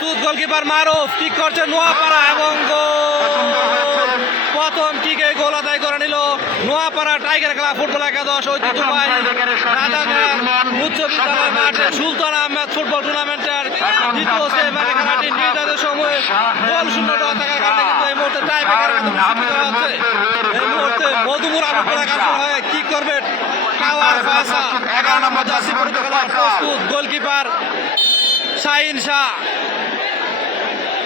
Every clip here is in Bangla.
প্রস্তুত গোলকিপার মারুফ কিক করছে নোয়াপাড়া এবং গোল। প্রথম কিকে গোল আদায় করে নিল নোয়াপাড়া টাইগার ক্লাব ফুটবল একাদশ ঐতিহ্যবাহী রাজারহাট উচ্চ বিদ্যালয় মাঠে সুলতান আহমেদ ফুটবল টুর্নামেন্টের দ্বিতীয় সেমিফাইনাল খেলাটি নির্ধারিত সময়ে গোল শূন্য ড্র থাকার কারণে কিন্তু এই মুহূর্তে টাই ব্রেকারের মাধ্যমে নিশ্চিত করা হচ্ছে। এই মুহূর্তে মধুমুরা ফুটবল একাদশ হয়ে কিক করবে টাওয়ার ফায়সা 11 নম্বর জার্সি পরিহিত খেলোয়াড়। প্রস্তুত গোলকিপার শাহিন শাহ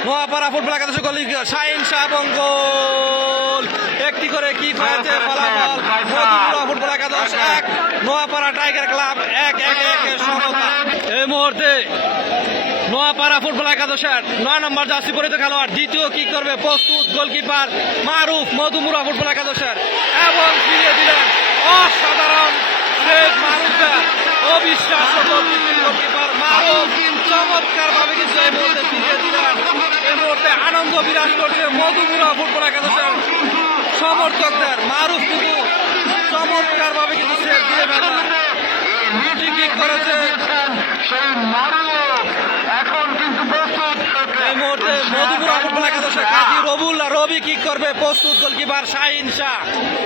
নোয়াপাড়া ফুটবল একাদশ গোলকিপার শাহিন শাহ এবং গোল। একটি করে কিক হয়েছে, ফলাফল মধুমুরা ফুটবল একাদশ 1 নোয়াপাড়া টাইগার ক্লাব 1-1 সমতা। এই মুহূর্তে নোয়াপাড়া ফুটবল একাদশের 9 নম্বর জার্সি পরিহিত খেলোয়াড় দ্বিতীয় কিক করবে। প্রস্তুত গোলকিপার মারুফ মধুমুরা ফুটবল একাদশের এবং ফিরিয়ে দিলেন অসাধারণ শেখ মারুফের অবিশ্বাস্য গোলকিপার মারুফ চমৎকার ভাবে কিন্তু এই মুহূর্তে ফিরিয়ে দিলেন। এই মুহূর্তে আনন্দ বিরাজ করছে মধুমুরা ফুটবল একাদশের সমর্থকদের। মারুফ কিন্তু চমৎকার ভাবে কিন্তু সেভ দিয়ে ফেললেন, কিক করেছে। এই মুহূর্তে মধুমুরা ফুটবল একাদশের কাজী রবুল্লাহ রবি কিক করবে। প্রস্তুত গোলকিপার শাহিন শাহ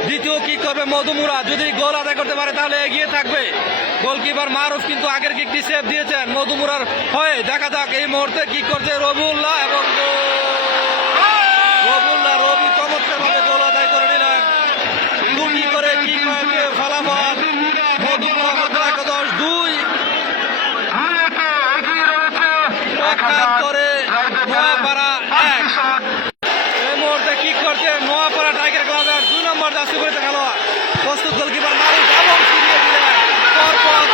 দ্বিতীয় কিক করবে মধুমুরা। যদি গোল আদায় করতে পারে তাহলে এগিয়ে থাকবে। গোলকিপার মারুফ কিন্তু আগের কিকটি সেভ দিয়েছেন মধুমুরার হয়ে। দেখা যাক এই মুহূর্তে কিক করছে রবুল্লাহ এবং রবুল্লাহ রবি চমৎকার ভাবে গোল আদায় করে নিলেন। দুটি করে কিক হয়েছে, ফলাফল মধুমুরা ফুটবল একাদশ 2 করে নোয়াপাড়া 1। এই মুহূর্তে কিক করছে নোয়াপাড়া টাইগার ক্লাবের 2 নম্বর জার্সি পরিহিত খেলোয়াড়। প্রস্তুত গোলকিপার মারুফ এবং ফিরিয়ে দিলেন। পরপর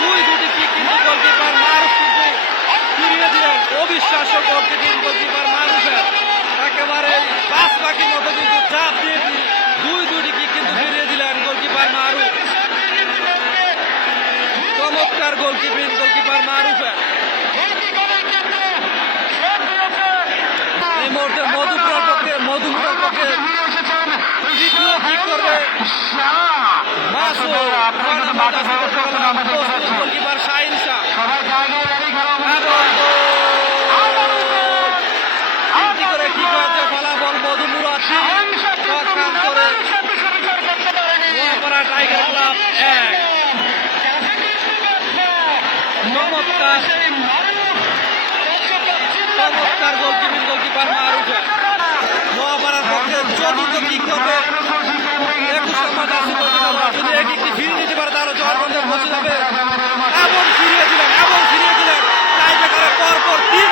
দুটি কিক কিন্তু গোলকিপার মারুফ কিন্তু ফিরিয়ে দিলেন। অবিশ্বাস্য গোলকিপার মারুফের একেবারে বাস পাখির মতো কিন্তু চাপ দিয়ে দুটি কিক কিন্তু ফিরিয়ে দিলেন গোলকিপার মারুফ। চমৎকার গোলকিপার মারুফের। এই মুহূর্তে মধুমুরার পক্ষে দ্বিতীয় কিক করবে মাসুদ গোলকিপার শাহিন শাহ তিনটি করে কিক হয়েছে, ফলাফল মধুমুরা 3 করে নোয়াপাড়া টাইগার ক্লাব 1। চমৎকার গোলকিপার মারুফের। নোয়াপাড়ার পক্ষে চতুর্থ কিক করবে 21 নম্বর জার্সি পরিহিত খেলোয়াড়। যদি এই কিকটি ফিরিয়ে দিতে পারে তাহলে জয়গঞ্জে পৌঁছে যাবে এবং ফিরিয়ে দিলেন টাই ব্রেকারে পরপর 3